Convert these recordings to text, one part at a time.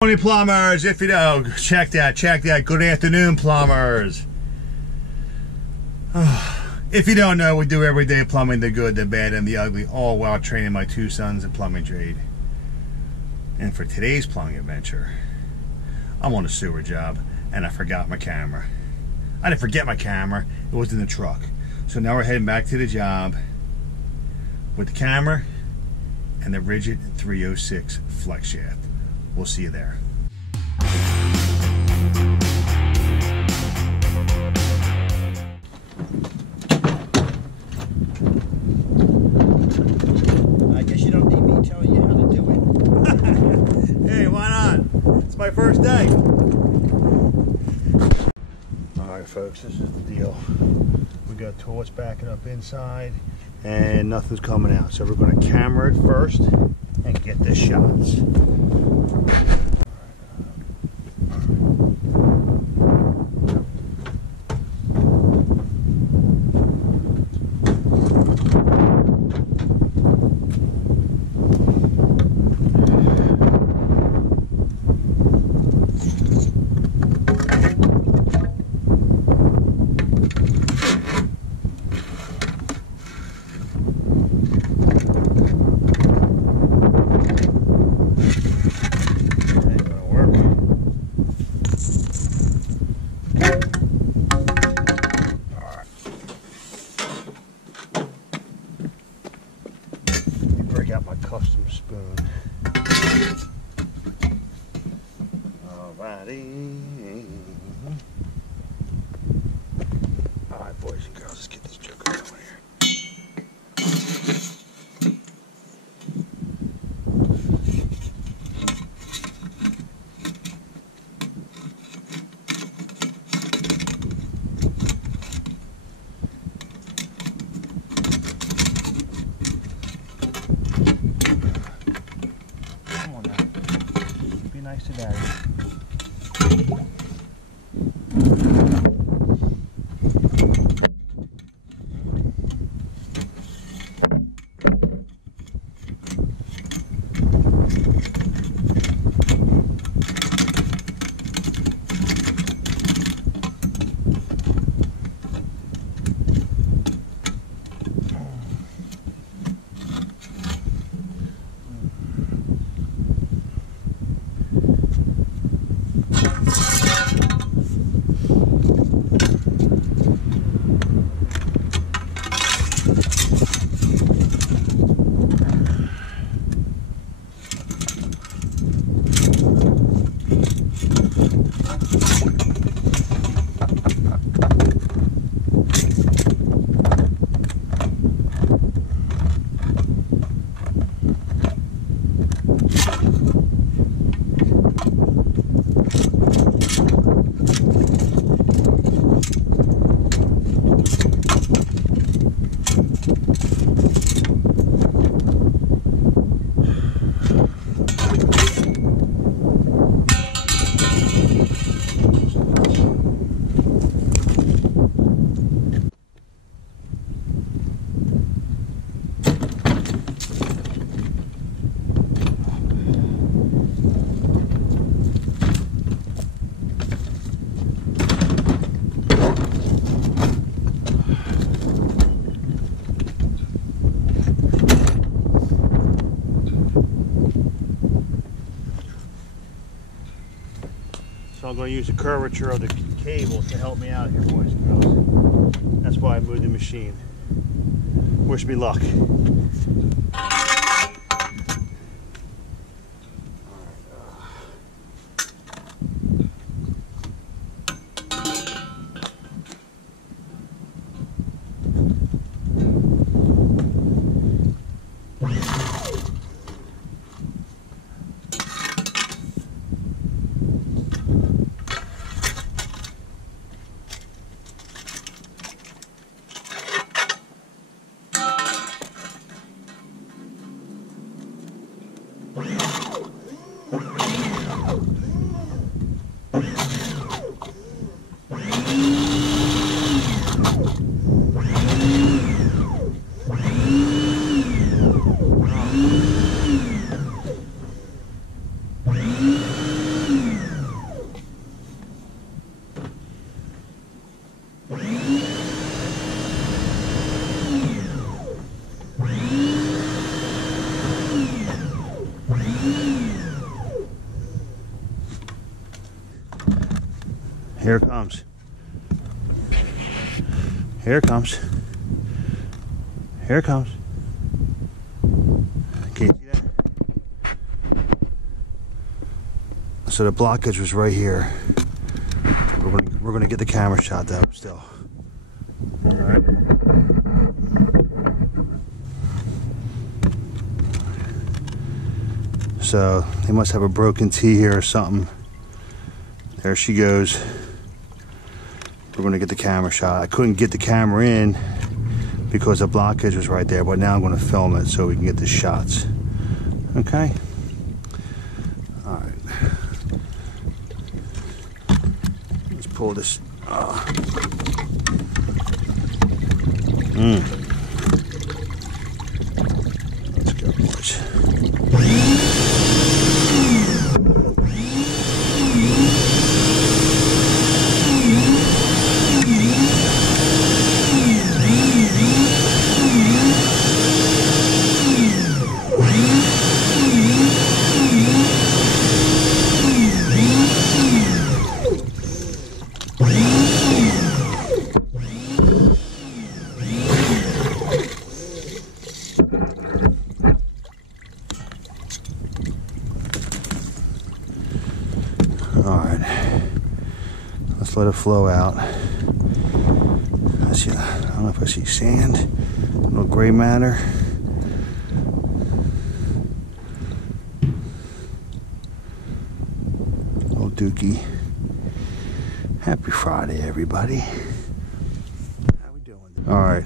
Morning, plumbers. If you know, check that. Good afternoon, plumbers. If you don't know, we do everyday plumbing, the good, the bad, and the ugly, all while training my two sons in plumbing trade. And for today's plumbing adventure, I'm on a sewer job, and I forgot my camera. I didn't forget my camera, it was in the truck. So now we're heading back to the job with the camera and the Ridgid 306 flex shaft. We'll see you there. I guess you don't need me telling you how to do it. Hey, why not? It's my first day. Alright folks, this is the deal. We got toilets backing up inside and nothing's coming out. So we're going to camera it first and get the shots. Out my custom spoon. Alrighty. Alright, boys and girls, let's get this joker going here. Nice to daddy. So I'm going to use the curvature of the cable to help me out here, boys and girls. That's why I moved the machine. Wish me luck. Here it comes. Here it comes. Here it comes. Can you see that? So the blockage was right here. We're gonna get the camera shot though still. All right. So they must have a broken T here or something. There she goes. We're gonna get the camera shot. I couldn't get the camera in because the blockage was right there, but now I'm gonna film it so we can get the shots. Okay? All right. Let's pull this. Let's go, boys. Alright, let's let it flow out. I don't know if I see sand, a little gray matter. Little dookie. Happy Friday, everybody. How we doing? Alright,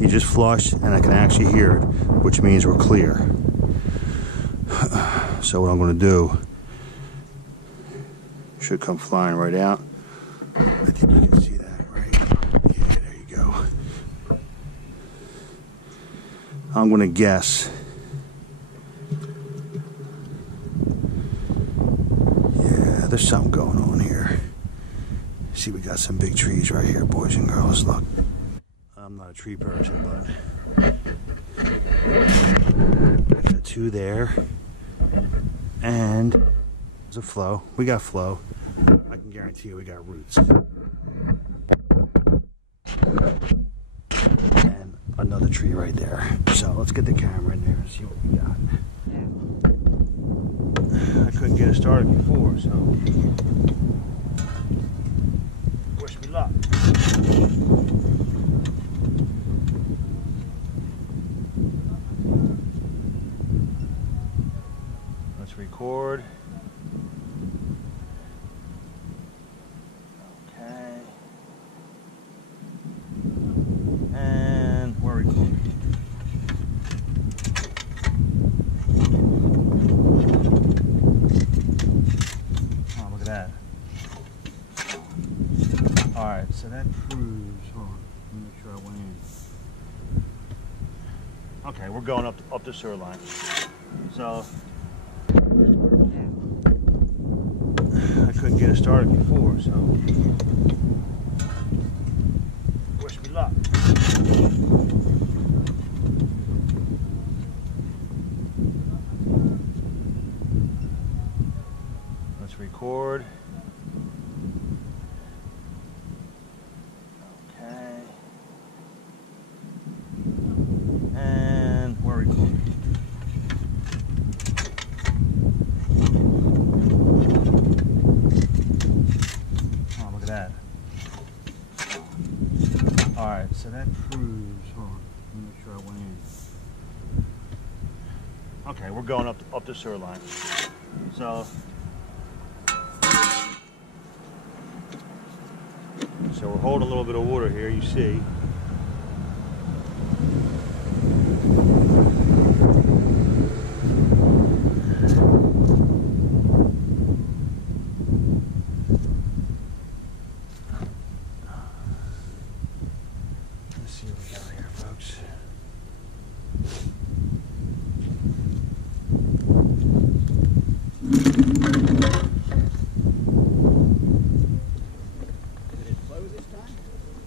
he just flushed and I can actually hear it, which means we're clear. So what I'm going to do, should come flying right out. I think you can see that, right? Yeah, there you go. I'm going to guess. Yeah, there's something going on here. See, we got some big trees right here, boys and girls. Look, I'm not a tree person, but I got two there. And there's a flow. We got flow. I can guarantee you we got roots. And another tree right there. So let's get the camera in there and see what we got. I couldn't get it started before, so wish me luck. Let's record. Alright, so that proves, hold on, let me make sure I went in. Okay, we're going up the sewer line. So, I couldn't get it started before, so wish me luck. Let's record. Alright, so that proves, hold on, let me make sure I went in. Okay, we're going up the sewer line. So we're holding a little bit of water here, you see.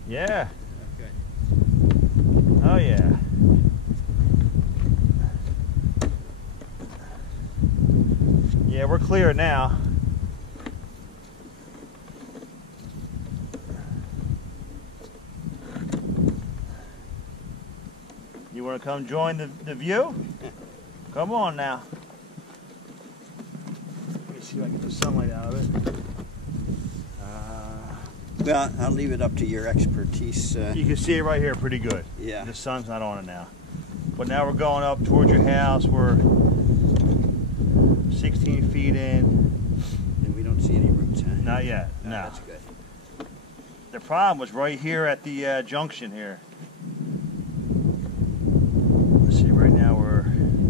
Yeah. Okay. Oh yeah. Yeah, we're clear now. You want to come join the view? Come on now. Let me see if I can get the sunlight out of it. Well, I'll leave it up to your expertise. You can see it right here pretty good. Yeah. The sun's not on it now. But now we're going up towards your house. We're 16 feet in. And we don't see any roots, huh? Not yet, no. That's good. The problem was right here at the junction here. Let's see, right now we're...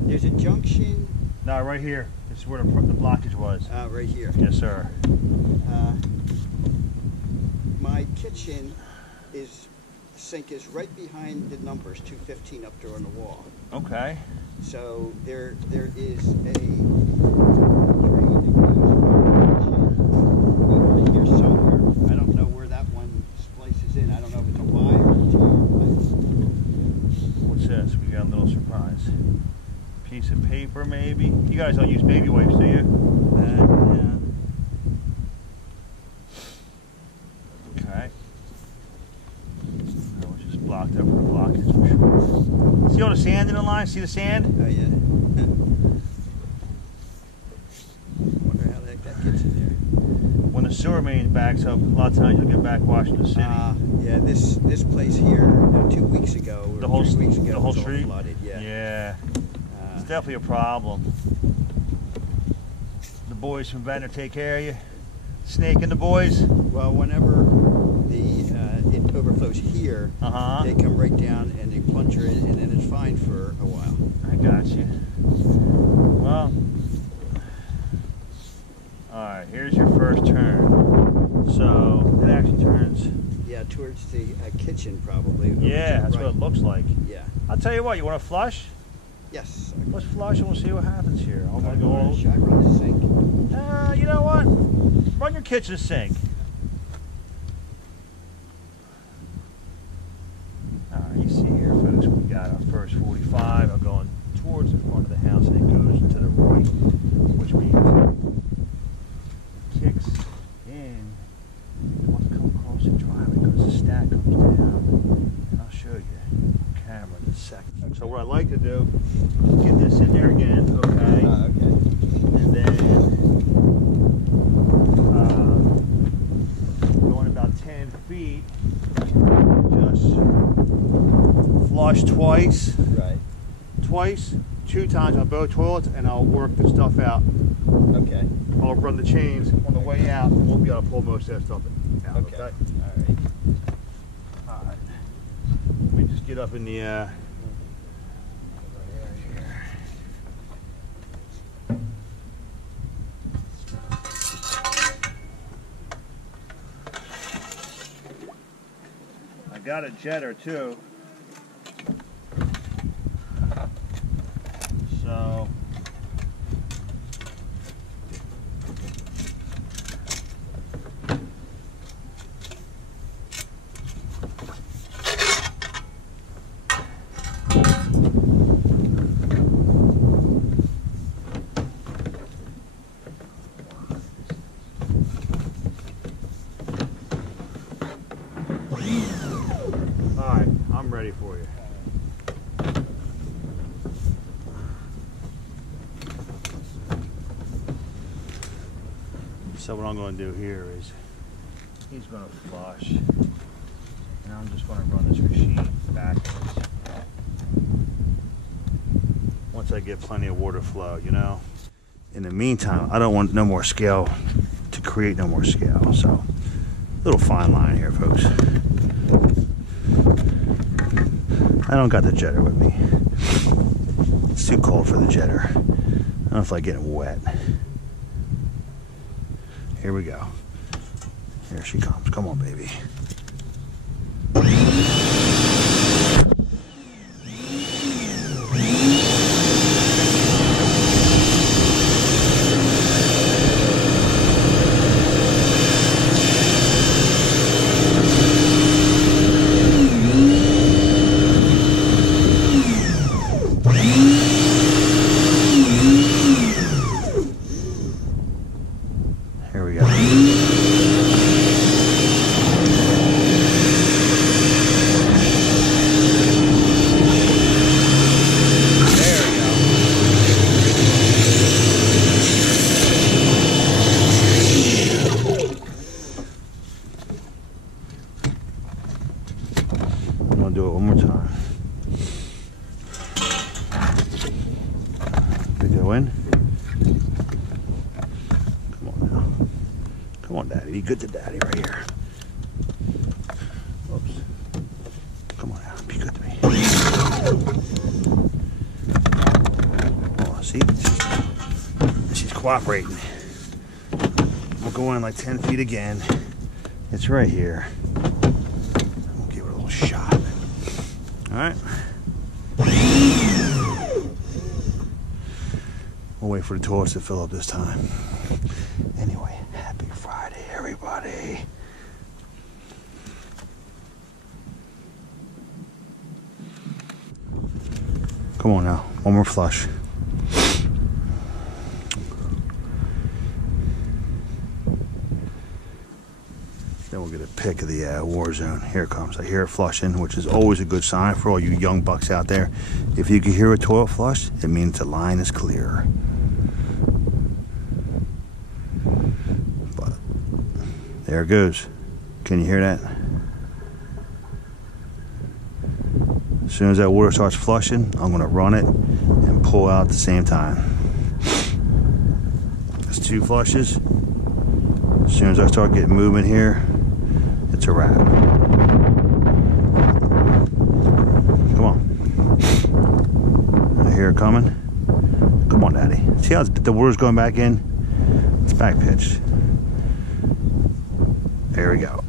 There's a junction. No, right here. This is where the blockage was. Right here. Yes, sir. My kitchen sink is right behind the numbers 215 up there on the wall. Okay. So there is a drain over here somewhere. I don't know where that one splices in. I don't know if it's a Y or a T. What's this? We got a little surprise. Piece of paper, maybe. You guys don't use baby wipes, do you? Yeah. Okay. That was just blocked up with the blockage, I'm sure. See all the sand in the line? See the sand? Oh yeah. Wonder how the heck that gets in there. When the sewer main backs up, a lot of times you'll get back washing the city. Yeah, this place here 2 weeks ago, or The whole 3 weeks ago, the whole was all street? flooded. Yeah. Yeah. It's definitely a problem. The boys from Ventnor take care of you. Snake and the boys? Well, whenever it overflows here, they come right down and they plunger it, and then it's fine for a while. I got you. Well, alright, here's your first turn. So, it actually turns... Yeah, towards the kitchen probably. Yeah, that's what it looks like. Yeah. I'll tell you what, you want to flush? Yes. Let's flush and we'll see what happens here. I'm going to go... Should I run the sink? You know what? Run your kitchen sink. Alright, you see here, folks, we got our first 45. I'm going towards the front of the house and it goes to the right, which means it kicks in. It wants to come across the driveway because the stack comes down. And I'll show you on camera in a second. So what I like to do, get this in there again, okay? Okay. And then going about 10 feet, just flush twice. Right. Twice, 2 times on both toilets, and I'll work the stuff out. Okay. I'll run the chains on the way out, and we'll be able to pull most of that stuff out. Okay. Okay. All right. All right. Let me just get up in the. I got a jetter too. So. Alright, I'm ready for you. So what I'm going to do here is, he's going to flush, and I'm just going to run this machine backwards. Once I get plenty of water flow, you know. In the meantime, I don't want no more scale to create no more scale, so little fine line here, folks. I don't got the jetter with me. It's too cold for the jetter. I don't know if I get it wet. Here we go. Here she comes. Come on, baby. Here we go. Come on, Daddy. Be good to Daddy right here. Oops. Come on now. Be good to me. Oh, see? She's cooperating. We'll go in like 10 feet again. It's right here. We'll give it a little shot. All right. We'll wait for the toilets to fill up this time. Anyway, happy Friday, everybody. Come on now, one more flush. Then we'll get a pic of the war zone. Here it comes. I hear it flushing, which is always a good sign for all you young bucks out there. If you can hear a toilet flush, it means the line is clear. But there it goes. Can you hear that? As soon as that water starts flushing, I'm going to run it and pull out at the same time. That's 2 flushes. As soon as I start getting movement here, it's a wrap. Come on. I hear it coming. Come on, Daddy. See how the water's going back in? It's back pitched. There we go.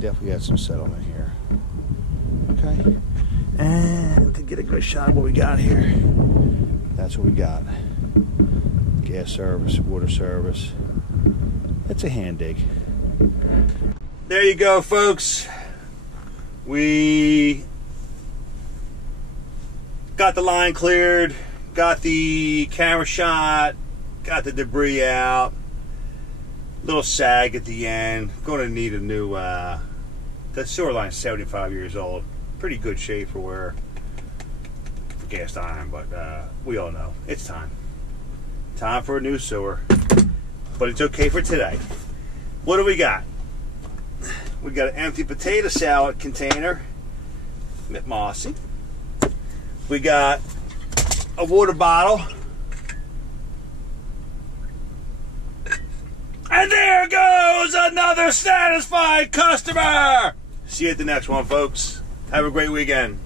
Definitely got some settlement here. Okay, and to get a good shot of what we got here, that's what we got. Gas service, water service. It's a hand dig. There you go, folks. We got the line cleared, got the camera shot, got the debris out. Little sag at the end. Going to need a new the sewer line's 75 years old. Pretty good shape for cast iron, but we all know it's time for a new sewer. But it's okay for today. What do we got? We got an empty potato salad container, a bit mossy. We got a water bottle. And there goes another satisfied customer! See you at the next one, folks. Have a great weekend.